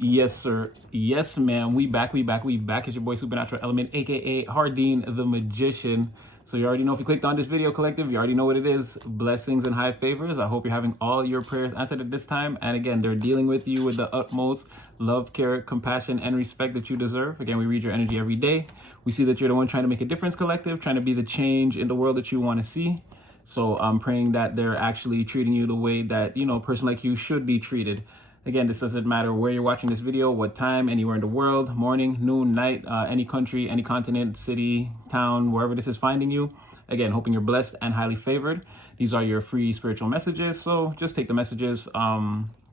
Yes, sir. Yes, ma'am. We back. It's your boy Supernatural Element, aka Hardeen the Magician. So you already know, if you clicked on this video, collective, you already know what it is. Blessings and high favors. I hope you're having all your prayers answered at this time. And again, they're dealing with you with the utmost love, care, compassion, and respect that you deserve. Again, we read your energy every day. We see that you're the one trying to make a difference, collective, trying to be the change in the world that you want to see. So I'm praying that they're actually treating you the way that, a person like you should be treated. Again, this doesn't matter where you're watching this video, what time, anywhere in the world, morning, noon, night, any country, any continent, city, town, wherever this is finding you. Again, hoping you're blessed and highly favored. These are your free spiritual messages. So just take the messages.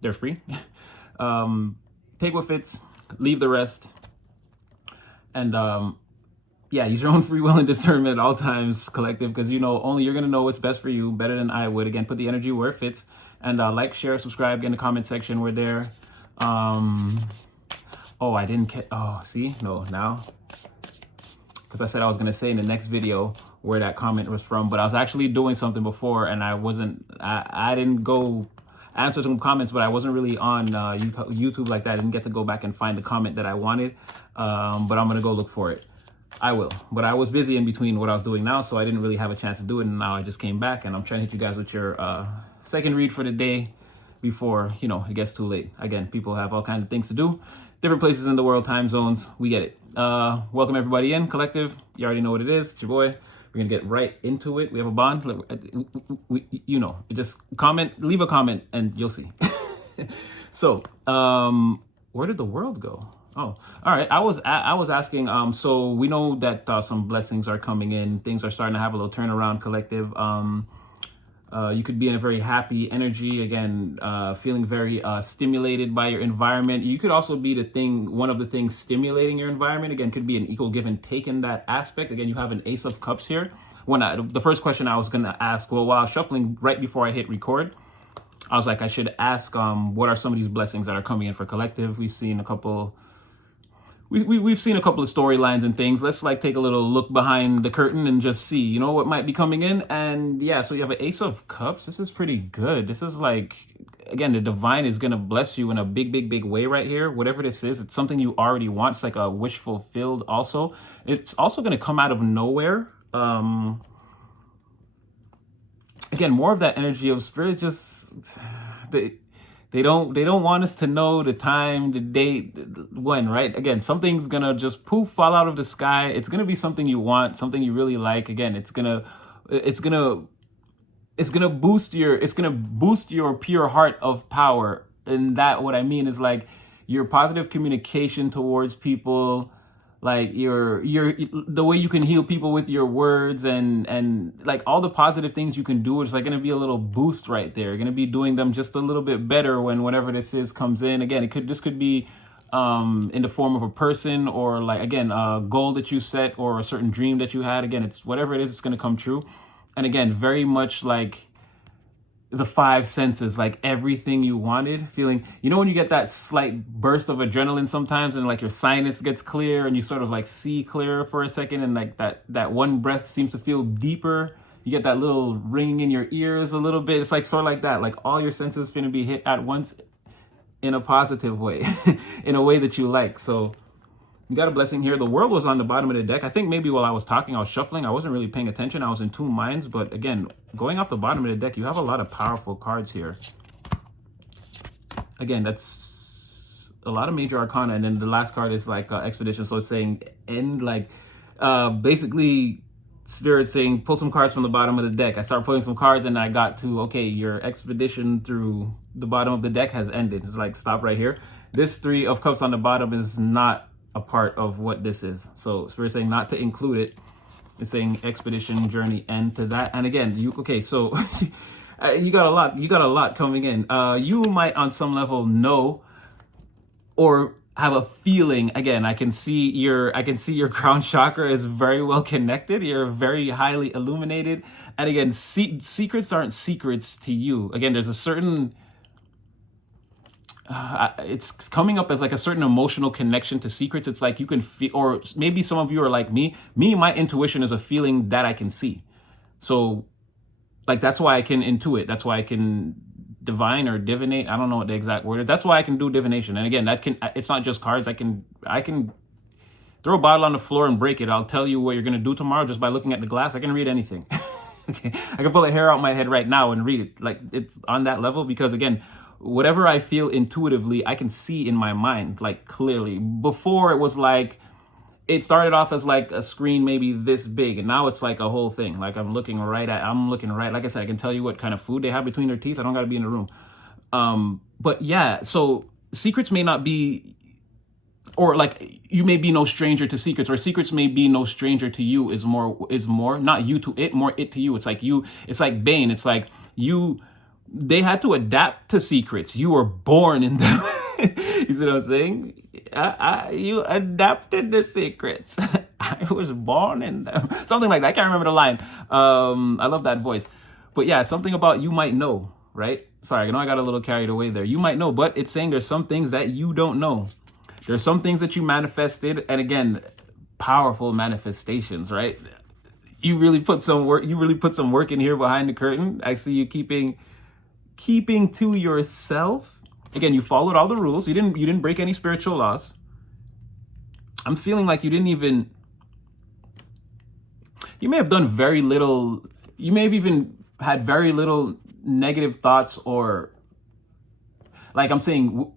They're free. Take what fits, leave the rest. And yeah, use your own free will and discernment at all times, collective, because only you're going to know what's best for you better than I would. Again, put the energy where it fits. And like, share, subscribe, get in the comment section. We're there. Oh, I didn't see? No, now. Because I said I was going to say in the next video where that comment was from. But I was actually doing something before and I didn't go answer some comments, but I wasn't really on YouTube like that. I didn't get to go back and find the comment that I wanted. But I'm going to go look for it. I will, but I was busy in between what I was doing now, so I didn't really have a chance to do it. And now I just came back and I'm trying to hit you guys with your second read for the day before, it gets too late. Again, people have all kinds of things to do, different places in the world, time zones. We get it. Welcome everybody in, collective. You already know what it is. It's your boy. We're going to get right into it. We have a bond. Just comment, leave a comment and you'll see. So, where did the world go? Oh, all right. I was asking, so we know that some blessings are coming in. Things are starting to have a little turnaround, collective. You could be in a very happy energy, again, feeling very stimulated by your environment. You could also be one of the things stimulating your environment. Again, could be an equal give and take in that aspect. Again, you have an Ace of Cups here. The first question I was going to ask, well, while I was shuffling right before I hit record, I was like, I should ask, what are some of these blessings that are coming in for collective? We've seen a couple... We've seen a couple of storylines and things. Let's take a little look behind the curtain and just see, what might be coming in. And yeah, so you have an Ace of Cups. This is pretty good. This is again, the divine is going to bless you in a big way right here. Whatever this is, it's something you already want. It's like a wish fulfilled also. It's also going to come out of nowhere. Again, more of that energy of spirit, They don't want us to know the time, the date, when, right? Again, something's gonna just poof, fall out of the sky. It's gonna be something you want, something you really like. Again, it's gonna boost your pure heart of power. And that, what I mean is your positive communication towards people, the way you can heal people with your words and all the positive things you can do is going to be a little boost right there. You're going to be doing them just a little bit better whenever this comes in. Again, this could be in the form of a person or again, a goal that you set or a certain dream that you had. Again, it's whatever it is, it's going to come true. And again, very much the five senses, everything you wanted, feeling, when you get that slight burst of adrenaline sometimes and your sinus gets clear and you sort of see clearer for a second and that one breath seems to feel deeper. You get that little ringing in your ears a little bit. It's sort of like that, all your senses finna be hit at once in a positive way, in a way that you like. So you got a blessing here. The world was on the bottom of the deck. I think maybe while I was talking, I was shuffling. I wasn't really paying attention. I was in two minds. But again, going off the bottom of the deck, you have a lot of powerful cards here. Again, that's a lot of major arcana. And then the last card is expedition. So it's saying end, basically spirit saying pull some cards from the bottom of the deck. I started pulling some cards and I got to, okay, your expedition through the bottom of the deck has ended. It's stop right here. This Three of Cups on the bottom is not a part of what this is. So spirit saying not to include it. It's saying expedition journey end to that. And again, so you got a lot coming in. You might on some level know or have a feeling. Again, I can see your crown chakra is very well connected. You're very highly illuminated. And again, secrets aren't secrets to you. Again, there's a certain it's coming up as a certain emotional connection to secrets. It's you can feel, or maybe some of you are like me, my intuition is a feeling that I can see. So that's why I can intuit. That's why I can divine or divinate. I don't know what the exact word is. That's why I can do divination. And again, it's not just cards. I can throw a bottle on the floor and break it. I'll tell you what you're going to do tomorrow just by looking at the glass. I can read anything. Okay, I can pull a hair out my head right now and read it. Like, it's on that level, because again, whatever I feel intuitively, I can see in my mind, like, clearly. Before, it was like, it started off as like a screen maybe this big, and now it's like a whole thing. Like, I'm looking right. Like I said, I can tell you what kind of food they have between their teeth. I don't got to be in the room. But yeah, so secrets may not be, or like, you may be no stranger to secrets, or secrets may be no stranger to you, is more not you to it, more it to you. It's like it's like Bane. It's like they had to adapt to secrets. You were born in them. You see what I'm saying? You adapted the secrets. I was born in them. Something like that. I can't remember the line. I love that voice. But yeah, something about you might know, right? Sorry, I know I got a little carried away there. You might know, but it's saying there's some things that you don't know. There's some things that you manifested, and again, powerful manifestations, right? You really put some work. You really put some work in here behind the curtain. I see you keeping to yourself. Again, you followed all the rules. You didn't break any spiritual laws. I'm feeling like you may have done very little. You may have even had very little negative thoughts, or like I'm saying,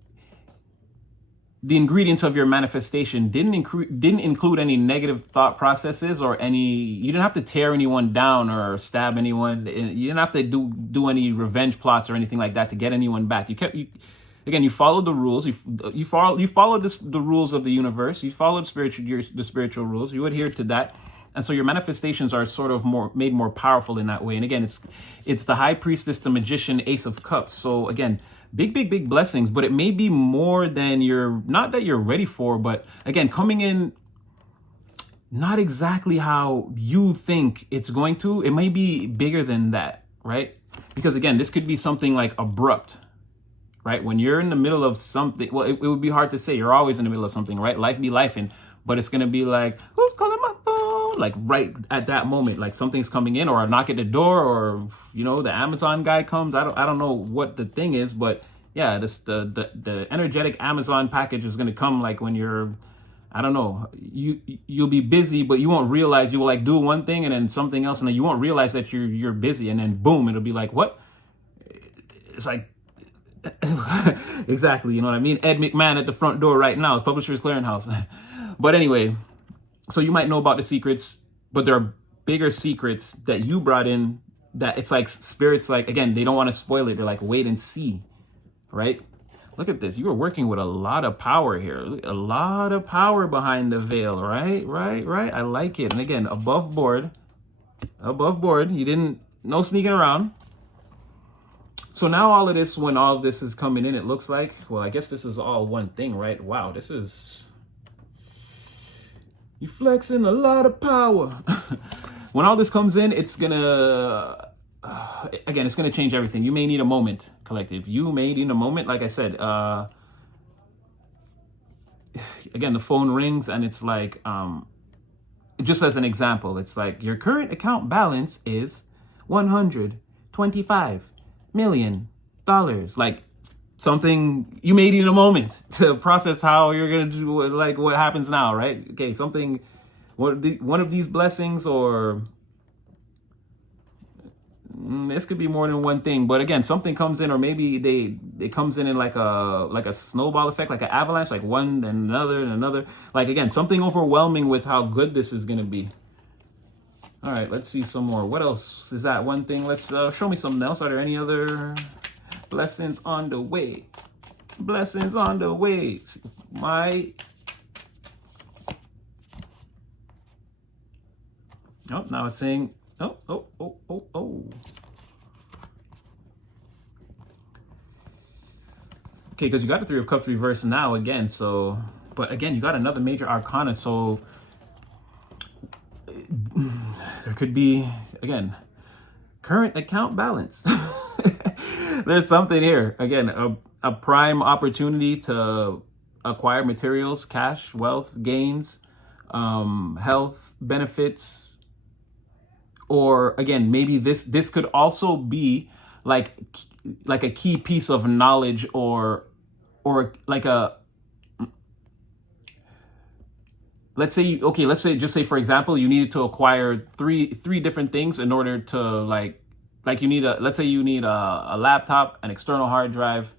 the ingredients of your manifestation didn't include any negative thought processes, or you didn't have to tear anyone down or stab anyone. You didn't have to do any revenge plots or anything like that to get anyone back. You followed the rules. You followed the rules of the universe. You followed the spiritual rules. You adhered to that. And so your manifestations are sort of made more powerful in that way. And again, it's the high priestess, the magician, ace of cups. So again, big blessings, but it may be more than not that you're ready for, but again, coming in not exactly how you think it's going to. It may be bigger than that, right? Because again, this could be something like abrupt, right? When you're in the middle of something, well, it would be hard to say. You're always in the middle of something, right? Life be lifing, but it's going to be like, who's calling my phone? Like right at that moment, like something's coming in, or a knock at the door, or, the Amazon guy comes. I don't know what the thing is, but yeah, the energetic Amazon package is going to come like when you're, I don't know, you'll be busy, but you won't realize. You will like do one thing and then something else, and then you won't realize that you're busy, and then boom, it'll be like, what? It's like, exactly, you know what I mean? Ed McMahon at the front door right now. It's Publishers Clearinghouse. But anyway, so you might know about the secrets, but there are bigger secrets that you brought in, that it's like spirits, like, again, they don't want to spoil it. They're like, wait and see, right? Look at this. You were working with a lot of power here. A lot of power behind the veil, right? I like it. And again, above board. You didn't, no sneaking around. So now all of this, when all of this is coming in, it looks like, well, I guess this is all one thing, right? Wow, you flexing a lot of power. When all this comes in, it's gonna, again, it's gonna change everything. You may need a moment, collective. You may need a moment, like I said. Again, the phone rings, and it's like, just as an example, it's like your current account balance is $125 million. Like something you may need a moment to process how you're gonna do, like what happens now, right? Okay, something, one of these blessings, or this could be more than one thing. But again, something comes in, or maybe it comes in like a snowball effect, like an avalanche, like one and another and another. Like again, something overwhelming with how good this is gonna be. All right, let's see some more. What else is that one thing? Let's show me something else. Are there any other blessings on the way? Blessings on the way. Now it's saying, oh. Okay, because you got the Three of Cups reversed now again. So, but again, you got another major arcana. So there could be, again, current account balance. There's something here. Again, a prime opportunity to acquire materials, cash, wealth, gains, health, benefits. Or again, maybe this could also be like key piece of knowledge, or like a, let's say, okay, just say, for example, you needed to acquire three different things in order to like you need let's say you need a laptop, an external hard drive,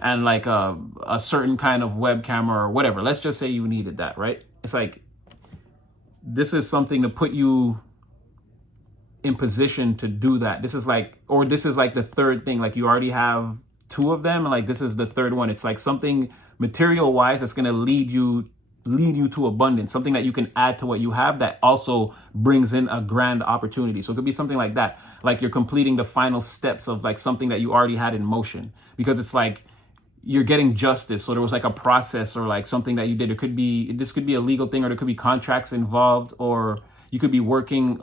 and like a certain kind of webcam or whatever. Let's just say you needed that, right? It's like, this is something to put you in position to do that. This is like the third thing. Like, you already have two of them, and like this is the third one. It's like something material wise that's going to lead you to abundance, something that you can add to what you have that also brings in a grand opportunity. So it could be something like that, like you're completing the final steps of like something that you already had in motion, because it's like you're getting justice. So there was like a process or like something that you did. This could be a legal thing, or there could be contracts involved, or you could be working with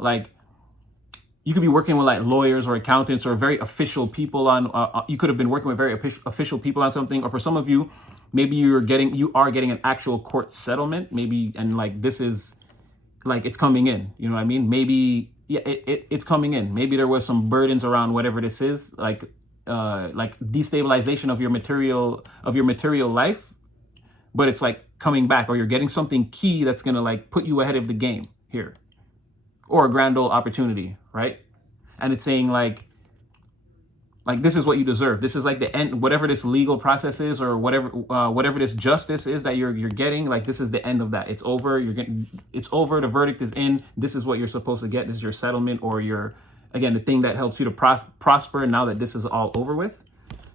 like lawyers or accountants or very official people on, you could have been working with very official people on something. Or for some of you, maybe you are getting an actual court settlement, maybe, and like this is like, it's coming in, you know what I mean? Maybe, yeah, it's coming in. Maybe there was some burdens around whatever this is, like destabilization of your material life, but it's like coming back, or you're getting something key that's gonna like put you ahead of the game here, or a grand old opportunity, right? And it's saying like this is what you deserve. This is like the end, whatever this legal process is, or whatever this justice is that you're getting. Like, this is the end of that. It's over. It's over. The verdict is in. This is what you're supposed to get. This is your settlement, or again, the thing that helps you to prosper now that this is all over with.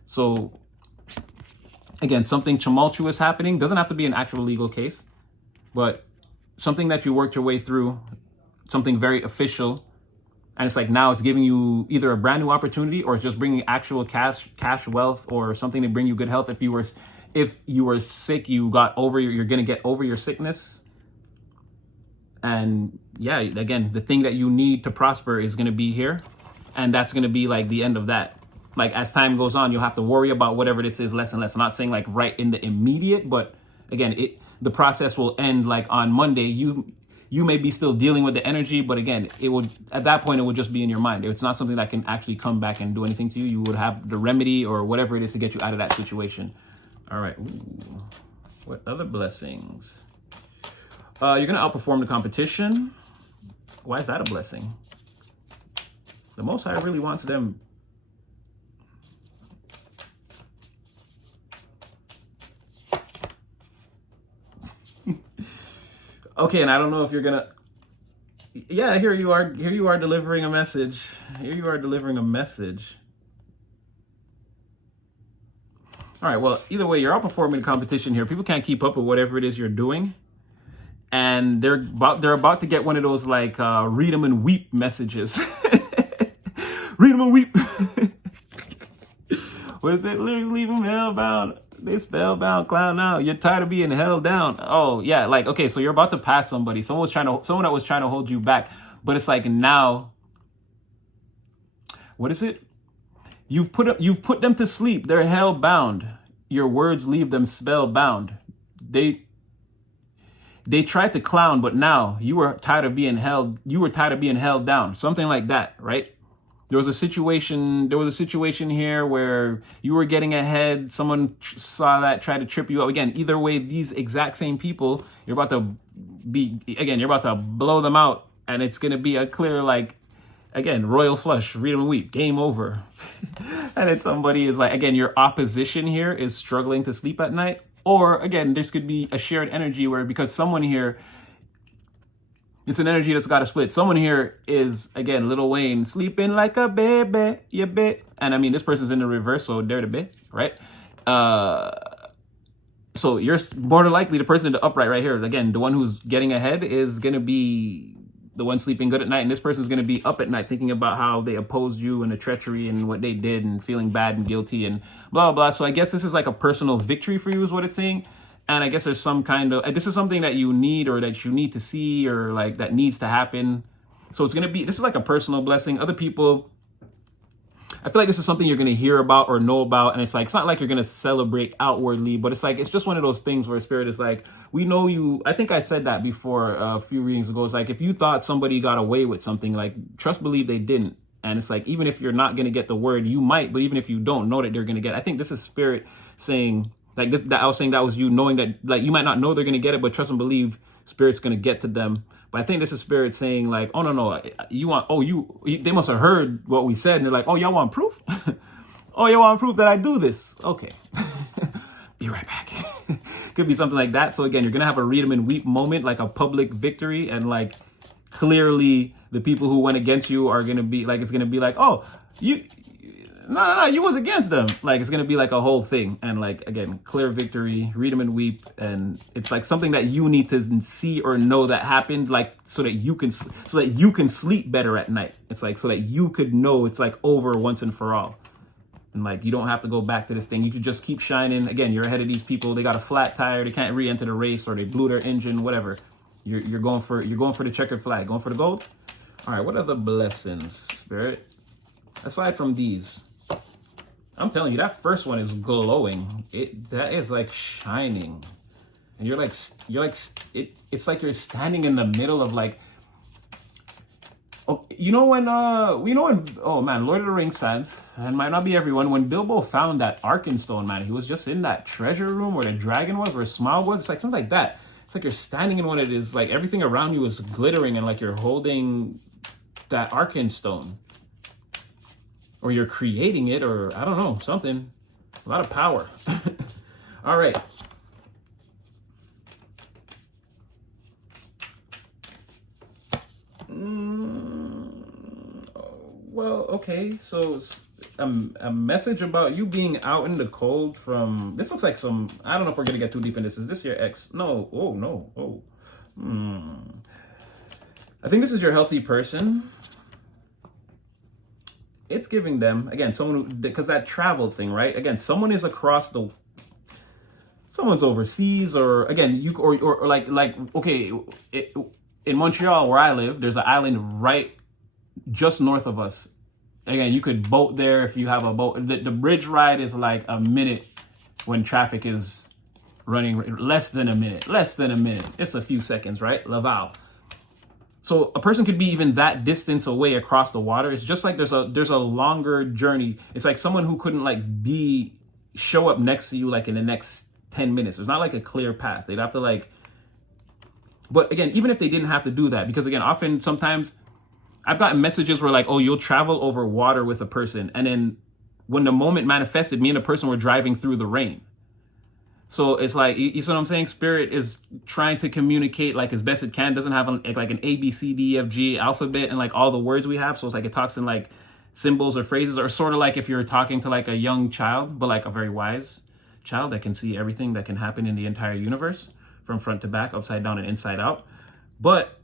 So again, something tumultuous happening. Doesn't have to be an actual legal case, but something that you worked your way through, something very official. And it's like, now it's giving you either a brand new opportunity, or it's just bringing actual cash wealth, or something to bring you good health. If you were sick, you're going to get over your sickness. And yeah, again, the thing that you need to prosper is going to be here. And that's going to be like the end of that. Like, as time goes on, you'll have to worry about whatever this is less and less. I'm not saying like right in the immediate, but again, the process will end like on Monday. You may be still dealing with the energy, but again, at that point, it would just be in your mind. It's not something that can actually come back and do anything to you. You would have the remedy or whatever it is to get you out of that situation. All right. Ooh. What other blessings? You're going to outperform the competition. Why is that a blessing? The Most High really wants them. Okay, and I don't know if you're gonna. Yeah, here you are delivering a message. Here you are delivering a message. All right. Well, either way, you're outperforming the competition here. People can't keep up with whatever it is you're doing, and they're about to get one of those like read them and weep messages. Read them and weep. What is it? Lyrics leave them hellbound. They spellbound clown now. You're tired of being held down. Oh yeah, like, okay, so you're about to pass somebody. Someone that was trying to hold you back, but it's like, now, what is it? You've put them to sleep. They're hellbound. Your words leave them spellbound. They tried to clown, but now you were tired of being held. You were tired of being held down. Something like that, right? There was a situation here where you were getting ahead. Someone saw that, tried to trip you up. Again, either way, these exact same people, you're about to blow them out. And it's going to be a clear, like, again, royal flush, read them and weep, game over. And then somebody is like, again, your opposition here is struggling to sleep at night. Or again, this could be a shared energy where, because someone here, it's an energy that's got to split. Someone here is, again, Lil Wayne, sleeping like a baby, yeah, baby. And I mean, this person's in the reverse, so they're the bit, right? So you're more than likely the person in the upright right here. Again, the one who's getting ahead is going to be the one sleeping good at night. And this person's going to be up at night thinking about how they opposed you and the treachery and what they did and feeling bad and guilty and blah, blah, blah. So I guess this is like a personal victory for you is what it's saying. And I guess there's some kind of, this is something that you need, or that you need to see, or like that needs to happen. So it's going to be, this is like a personal blessing. Other people, I feel like this is something you're going to hear about or know about. And it's like, it's not like you're going to celebrate outwardly, but it's like, it's just one of those things where Spirit is like, we know you. I think I said that before a few readings ago. It's like, if you thought somebody got away with something, like, trust, believe they didn't. And it's like, even if you're not going to get the word, you might, but even if you don't know that they're going to get it, I think this is spirit saying, like this, that I was saying that was you knowing that, like, you might not know they're going to get it, but trust and believe spirit's going to get to them. But I think this is spirit saying like, oh, no, you want, they must have heard what we said. And they're like, oh, y'all want proof? Oh, y'all want proof that I do this? Okay. Be right back. Could be something like that. So again, you're going to have a read 'em and weep moment, like a public victory. And like, clearly the people who went against you are going to be like, it's going to be like, oh, no, you was against them. Like, it's going to be like a whole thing. And like, again, clear victory, read 'em and weep. And it's like something that you need to see or know that happened, like, so that you can sleep better at night. It's like, so that you could know it's like over once and for all. And like, you don't have to go back to this thing. You could just keep shining. Again, you're ahead of these people. They got a flat tire. They can't re-enter the race, or they blew their engine, whatever. You're going for the checkered flag, going for the gold. All right, what are the blessings, Spirit? Aside from these, I'm telling you, that first one is glowing. That is like shining, and it's like you're standing in the middle of like, oh, oh man, Lord of the Rings fans, and might not be everyone, when Bilbo found that Arkenstone, man, he was just in that treasure room where the dragon was, where Smaug was. It's like something like that. It's like you're standing in one of it is like everything around you is glittering, and like you're holding that Arkenstone, or you're creating it, or I don't know, something. A lot of power. All right. Well, okay, so a message about you being out in the cold from, this looks like some, I don't know if we're gonna get too deep in this. Is this your ex? No, oh no, oh. I think this is your healthy person. It's giving them, again, someone who, because that travel thing, right? Again, someone is someone's overseas, or again, or like, okay, in Montreal where I live, there's an island right just north of us. Again, you could boat there if you have a boat. The bridge ride is like a minute when traffic is running, less than a minute. It's a few seconds, right? Laval. So a person could be even that distance away across the water. It's just like there's a longer journey. It's like someone who couldn't like show up next to you like in the next 10 minutes. There's not like a clear path. They'd have to like, but again, even if they didn't have to do that, because again, often sometimes I've gotten messages where like, oh, you'll travel over water with a person. And then when the moment manifested, me and the person were driving through the rain. So it's like, you see what I'm saying? Spirit is trying to communicate like as best it can. Doesn't have like an A, B, C, D, E, F, G alphabet and like all the words we have. So it's like it talks in like symbols or phrases, or sort of like if you're talking to like a young child, but like a very wise child that can see everything that can happen in the entire universe from front to back, upside down and inside out. But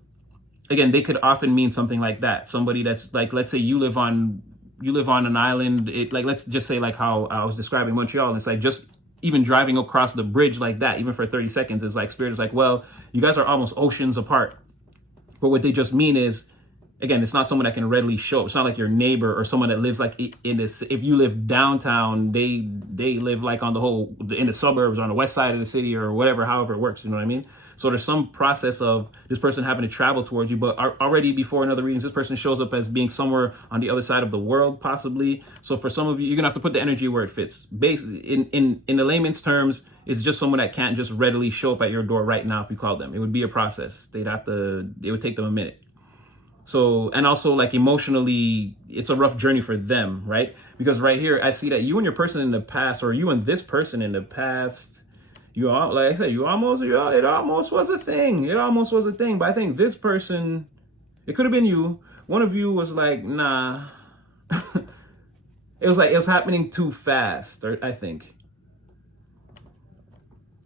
again, they could often mean something like that. Somebody that's like, let's say you live on an island. Like, let's just say like how I was describing Montreal. And it's like just even driving across the bridge like that, even for 30 seconds, is like Spirit is like, well, you guys are almost oceans apart. But what they just mean is, again, it's not someone that can readily show up. It's not like your neighbor or someone that lives like in this. If you live downtown, they live like in the suburbs or on the west side of the city or whatever, however it works. You know what I mean? So there's some process of this person having to travel towards you, but already before in other readings, this person shows up as being somewhere on the other side of the world, possibly. So for some of you, you're gonna have to put the energy where it fits. Basically, in the layman's terms, it's just someone that can't just readily show up at your door right now if you call them. It would be a process. It would take them a minute. So, and also like emotionally, it's a rough journey for them, right? Because right here, I see that you and your person in the past, or you and this person in the past, you all, like I said, it almost was a thing. It almost was a thing. But I think this person, it could have been you. One of you was like, nah. It was happening too fast, I think.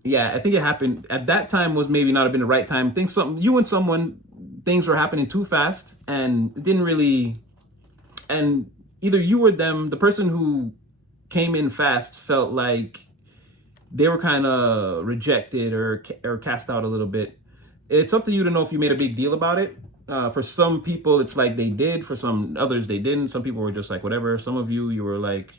Yeah, I think it happened at that time was maybe not have been the right time. You and someone, things were happening too fast and it didn't really, and either you or them, the person who came in fast felt like they were kind of rejected or cast out a little bit. It's up to you to know if you made a big deal about it. For some people, it's like they did. For some others, they didn't. Some people were just like, whatever. Some of you were like,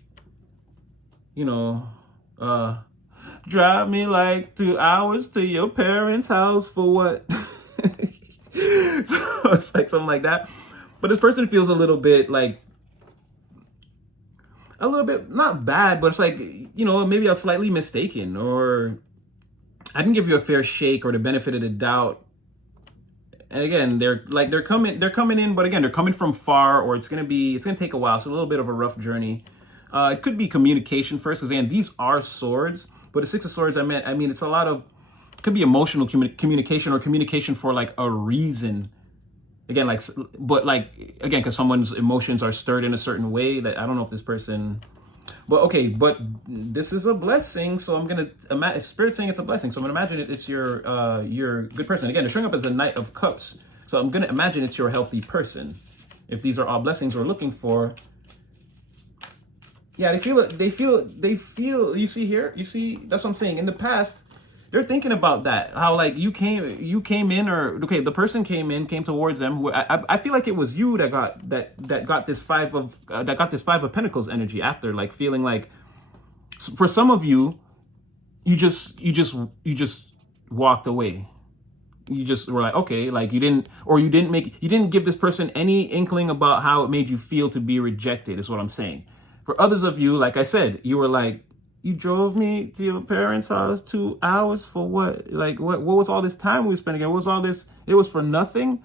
drive me like 2 hours to your parents' house for what? So it's like something like that. But this person feels a little bit like a little bit, not bad, but it's like, you know, maybe I was slightly mistaken, or I didn't give you a fair shake or the benefit of the doubt. And again, they're coming in, but again, they're coming from far, or it's gonna take a while. So a little bit of a rough journey. It could be communication first, because again, these are swords, but the Six of Swords, I mean, it's a lot of, it could be emotional communication, or communication for like a reason. Again, like, but like, again, because someone's emotions are stirred in a certain way that I don't know if this person, but okay, but this is a blessing, so I'm gonna imagine Spirit saying it's a blessing. So I'm gonna imagine it's your good person. Again, they're showing up as a Knight of Cups, so I'm gonna imagine it's your healthy person. If these are all blessings we're looking for, yeah, they feel. You see here, you see, that's what I'm saying. In the past, they're thinking about that. How like you came in, or okay, the person came towards them. Who I feel like it was you that got this five of Pentacles energy after, like feeling like, for some of you, you just walked away. You just were like, okay, like you didn't give this person any inkling about how it made you feel to be rejected, is what I'm saying. For others of you, like I said, you were like, you drove me to your parents' house 2 hours for what? Like, what was all this time we spent together? What was all this? It was for nothing?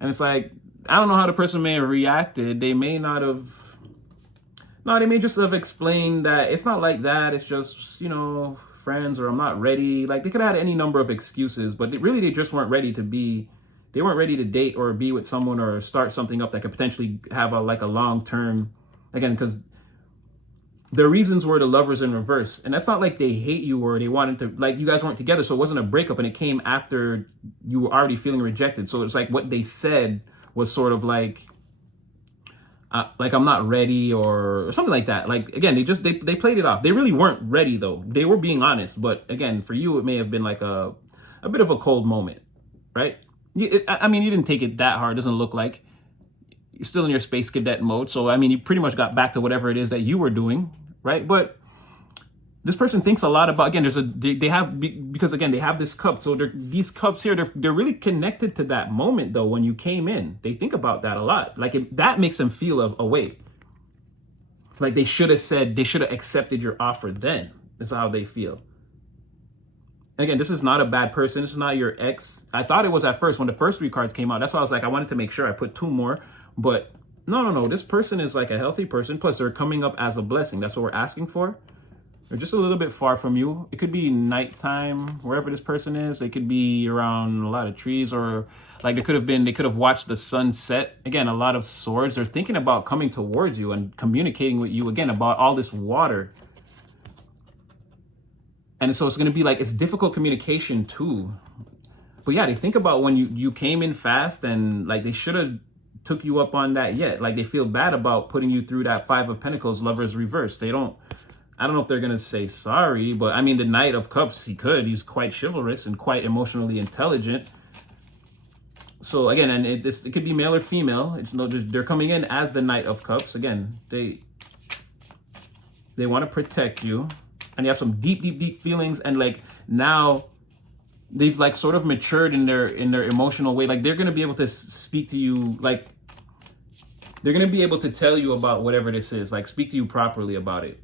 And it's like, I don't know how the person may have reacted. They may not have, no, they may just have explained that it's not like that. It's just, you know, friends, or I'm not ready. Like, they could have had any number of excuses, but they just weren't ready to be, they weren't ready to date or be with someone or start something up that could potentially have a long-term, again, because the reasons were the Lovers in reverse. And that's not like they hate you or they wanted to, like, you guys weren't together, so it wasn't a breakup, and it came after you were already feeling rejected. So it's like what they said was sort of like I'm not ready, or something like that. Like, again, they played it off. They really weren't ready, though. They were being honest. But again, for you, it may have been like a bit of a cold moment, right? I mean, you didn't take it that hard. It doesn't look like. You're still in your space cadet mode. So, I mean, you pretty much got back to whatever it is that you were doing, right? But this person thinks a lot about, again, because again, they have this cup. So these cups here, they're really connected to that moment, though, when you came in. They think about that a lot. Like, that makes them feel a way. Like, they should have accepted your offer then. That's how they feel. Again, this is not a bad person. This is not your ex. I thought it was at first when the first 3 cards came out. That's why I was like, I wanted to make sure I put 2 more. But no. This person is like a healthy person. Plus, they're coming up as a blessing. That's what we're asking for. They're just a little bit far from you. It could be nighttime, wherever this person is. They could be around a lot of trees, or like they could have watched the sun set. Again, a lot of swords. They're thinking about coming towards you and communicating with you, again, about all this water. And so it's going to be like, it's difficult communication too. But yeah, they think about when you came in fast, and like they should have took you up on that yet. Like, they feel bad about putting you through that 5 of Pentacles, Lovers reverse. I don't know if they're going to say sorry, but I mean, the Knight of Cups, he's quite chivalrous and quite emotionally intelligent. So again, and it could be male or female. They're coming in as the Knight of Cups. Again, they want to protect you, and you have some deep feelings, and like now they've like sort of matured in their emotional way. Like, they're going to be able to speak to you, like they're going to be able to tell you about whatever this is, like speak to you properly about it,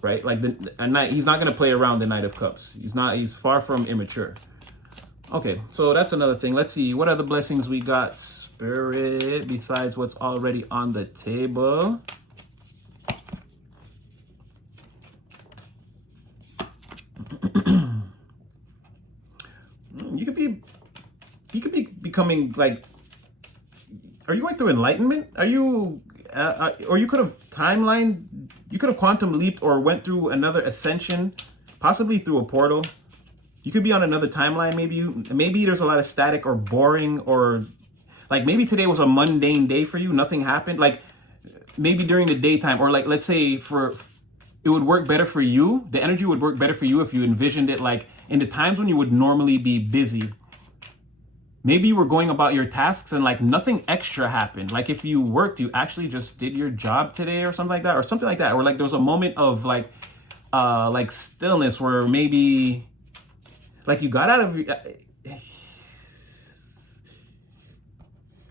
right? Like he's not going to play around the Knight of Cups. He's far from immature. Okay, so that's another thing. Let's see, what other blessings we got, Spirit, besides what's already on the table? You could be becoming like, are you going through enlightenment? Are you, or you could have quantum leaped or went through another ascension, possibly through a portal. You could be on another timeline. Maybe there's a lot of static or boring, or like maybe today was a mundane day for you. Nothing happened. Like maybe during the daytime, or like, let's say it would work better for you. The energy would work better for you if you envisioned it like in the times when you would normally be busy. Maybe you were going about your tasks and like nothing extra happened. Like if you worked, you actually just did your job today or something like that. Or like there was a moment of like stillness where maybe like you got out of,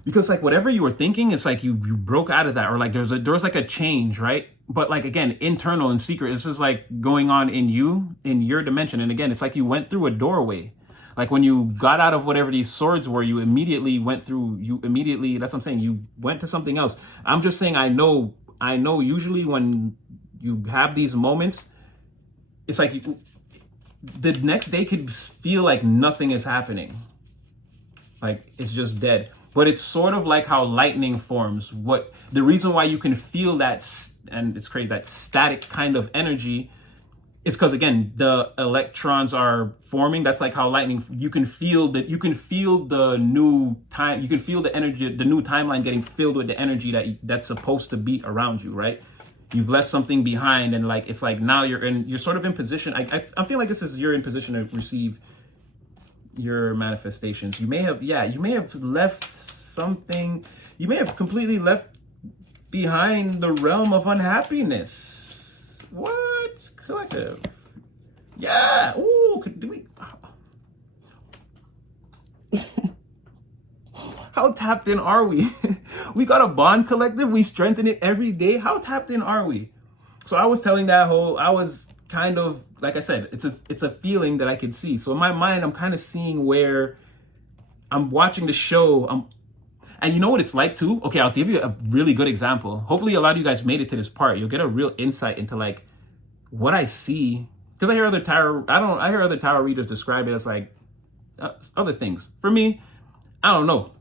because like whatever you were thinking, it's like you broke out of that, or like there was like a change, right? but like, again, internal and secret. This is like going on in you, in your dimension. And again, it's like you went through a doorway. Like when you got out of whatever these swords were, you immediately went through, that's what I'm saying, you went to something else. I'm just saying, I know usually when you have these moments, it's like the next day could feel like nothing is happening. Like it's just dead. But it's sort of like how lightning forms. The reason why you can feel that, and it's crazy, that static kind of energy, is because, again, the electrons are forming. That's like how lightning, you can feel the new time, you can feel the energy, the new timeline getting filled with the energy that's supposed to beat around you, right? You've left something behind, and like, it's like now you're sort of in position. I feel like you're in position to receive your manifestations. You may have left something, you may have completely left behind the realm of unhappiness. What? Collective. Yeah. Ooh, do we? How tapped in are we? We got a bond, collective. We strengthen it every day. How tapped in are we? So I was telling I was kind of, like I said, it's a feeling that I could see. So in my mind, I'm kind of seeing where I'm watching the show. And you know what it's like too? Okay, I'll give you a really good example. Hopefully a lot of you guys made it to this part. You'll get a real insight into like what I see. Because I hear other tarot readers describe it as like other things. For me, I don't know.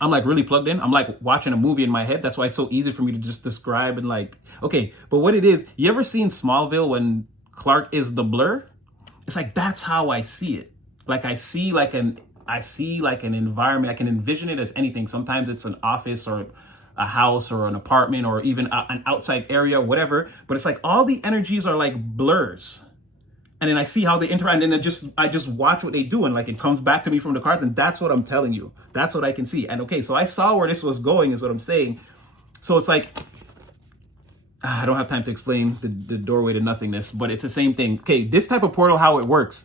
I'm like really plugged in. I'm like watching a movie in my head. That's why it's so easy for me to just describe and like, okay, but what it is, you ever seen Smallville when Clark is the Blur? It's like, that's how I see it. Like I see like an environment. I can envision it as anything. Sometimes it's an office or a house or an apartment or even an outside area, whatever. But it's like all the energies are like blurs. And then I see how they interact, and then I just watch what they do, and like it comes back to me from the cards, and that's what I'm telling you. That's what I can see. And okay, so I saw where this was going, is what I'm saying. So it's like, I don't have time to explain the doorway to nothingness, but it's the same thing. Okay, this type of portal, how it works.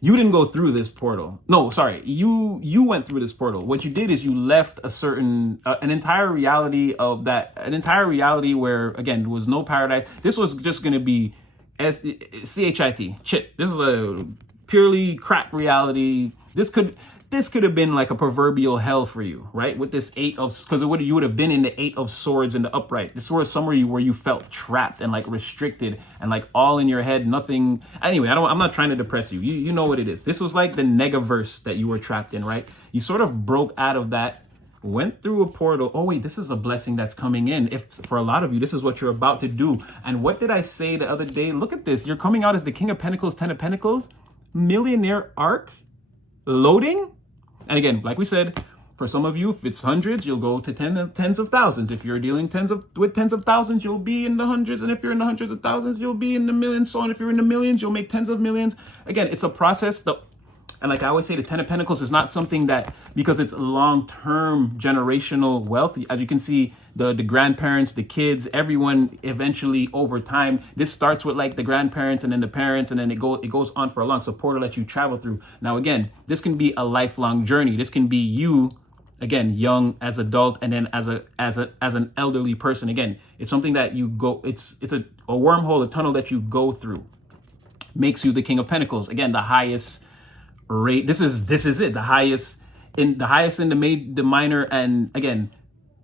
You didn't go through this portal. No, sorry, you went through this portal. What you did is you left an entire reality where, again, there was no paradise. This was just going to be chit. This is a purely crap reality. This could have been like a proverbial hell for you, right? With this because you would have been in the 8 of Swords in the upright. This was somewhere where you felt trapped and like restricted and like all in your head, nothing. Anyway, I'm not trying to depress you. You know what it is. This was like the negaverse that you were trapped in, right? You sort of broke out of that, went through a portal. Oh wait, this is a blessing that's coming in. If for a lot of you, this is what you're about to do. And what did I say the other day? Look at this. You're coming out as the King of Pentacles, 10 of Pentacles, millionaire arc, loading. And again, like we said, for some of you, if it's hundreds, you'll go to tens of thousands. If you're dealing with tens of thousands, you'll be in the hundreds. And if you're in the hundreds of thousands, you'll be in the millions. So on, if you're in the millions, you'll make tens of millions. Again, it's a process. And like I always say, the 10 of Pentacles is not something that, because it's long-term generational wealth. As you can see, the grandparents, the kids, everyone eventually over time, this starts with like the grandparents and then the parents, and then it goes on for a long. So portal that you travel through. Now, again, this can be a lifelong journey. This can be you, again, young as adult, and then as an elderly person. Again, it's something that you go, it's a wormhole, a tunnel that you go through. Makes you the King of Pentacles. Again, the highest rate. This is it. The highest in the minor, and again,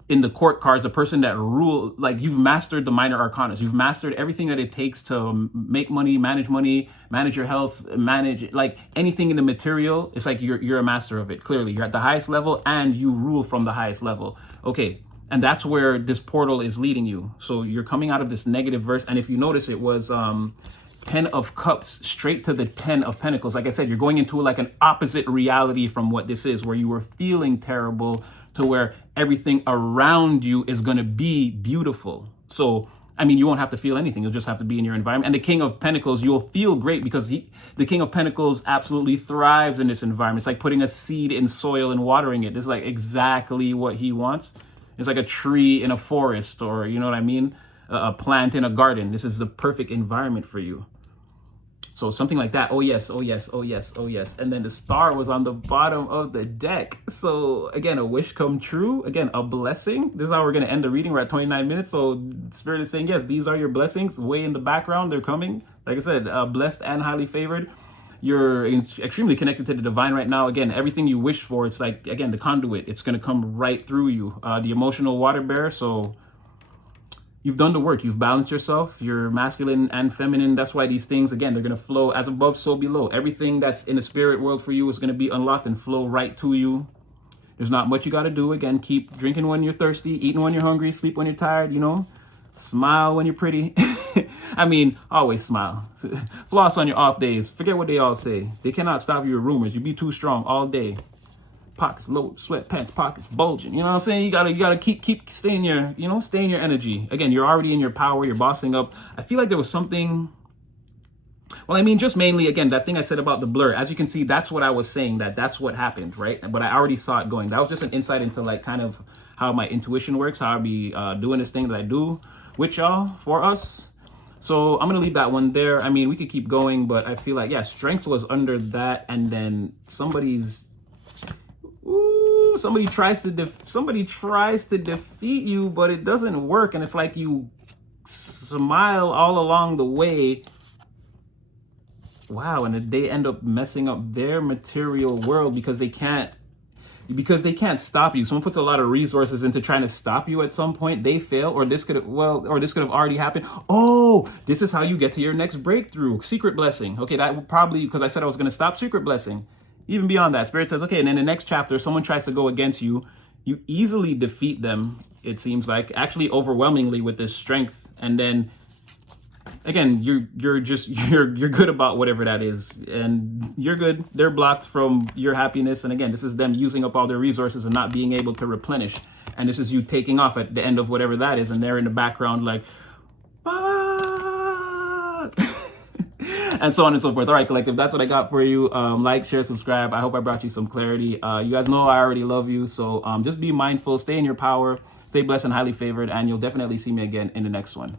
in the court cards, a person that rule, like you've mastered the minor arcanas. You've mastered everything that it takes to make money, manage your health, manage like anything in the material. It's like you're a master of it. Clearly, you're at the highest level and you rule from the highest level. Okay. And that's where this portal is leading you. So you're coming out of this negative verse. And if you notice, it was 10 of Cups straight to the 10 of Pentacles. Like I said, you're going into like an opposite reality from what this is, where you were feeling terrible to where everything around you is going to be beautiful. So, I mean, you won't have to feel anything. You'll just have to be in your environment. And the King of Pentacles, you'll feel great because the King of Pentacles absolutely thrives in this environment. It's like putting a seed in soil and watering it. This is like exactly what he wants. It's like a tree in a forest, or you know what I mean? A plant in a garden. This is the perfect environment for you. So something like that. Oh yes, oh yes, oh yes, oh yes. And then the star was on the bottom of the deck. So again, a wish come true. Again, a blessing. This is how we're going to end the reading. We're at 29 minutes. So Spirit is saying, yes, these are your blessings. Way in the background, they're coming. Like I said, blessed and highly favored. You're extremely connected to the divine right now. Again, everything you wish for, it's like, again, the conduit. It's going to come right through you. The emotional water bearer. So you've done the work. You've balanced yourself. You're masculine and feminine. That's why these things, again, they're going to flow as above, so below. Everything that's in the spirit world for you is going to be unlocked and flow right to you. There's not much you got to do. Again, keep drinking when you're thirsty, eating when you're hungry, sleep when you're tired, you know, smile when you're pretty. I mean, always smile. Floss on your off days. Forget what they all say. They cannot stop your rumors. You be too strong all day. Pockets low, sweatpants, pockets bulging. You know what I'm saying? You gotta keep staying your, you know, stay in your energy. Again, you're already in your power. You're bossing up. I feel like there was something. Well, I mean, just mainly, again, that thing I said about the blur. As you can see, that's what I was saying. That's what happened, right? But I already saw it going. That was just an insight into like kind of how my intuition works, how I be doing this thing that I do with y'all for us. So I'm gonna leave that one there. I mean, we could keep going, but I feel like, yeah, strength was under that, and then somebody tries to defeat you, but it doesn't work, and it's like you smile all along the way. Wow, and they end up messing up their material world because they can't stop you. Someone puts a lot of resources into trying to stop you at some point. They fail, or this could have already happened. Oh, this is how you get to your next breakthrough. Secret blessing. Okay, that would probably, because I said I was going to stop secret blessing. Even beyond that, Spirit says, okay, and then the next chapter, someone tries to go against you. You easily defeat them, it seems like, actually overwhelmingly with this strength. And then again, you're good about whatever that is, and you're good. They're blocked from your happiness. And again, this is them using up all their resources and not being able to replenish. And this is you taking off at the end of whatever that is. And they're in the background like, fuck. And so on and so forth. All right, collective, that's what I got for you. Like, share, subscribe. I hope I brought you some clarity. You guys know I already love you. So just be mindful, stay in your power, stay blessed and highly favored, and you'll definitely see me again in the next one.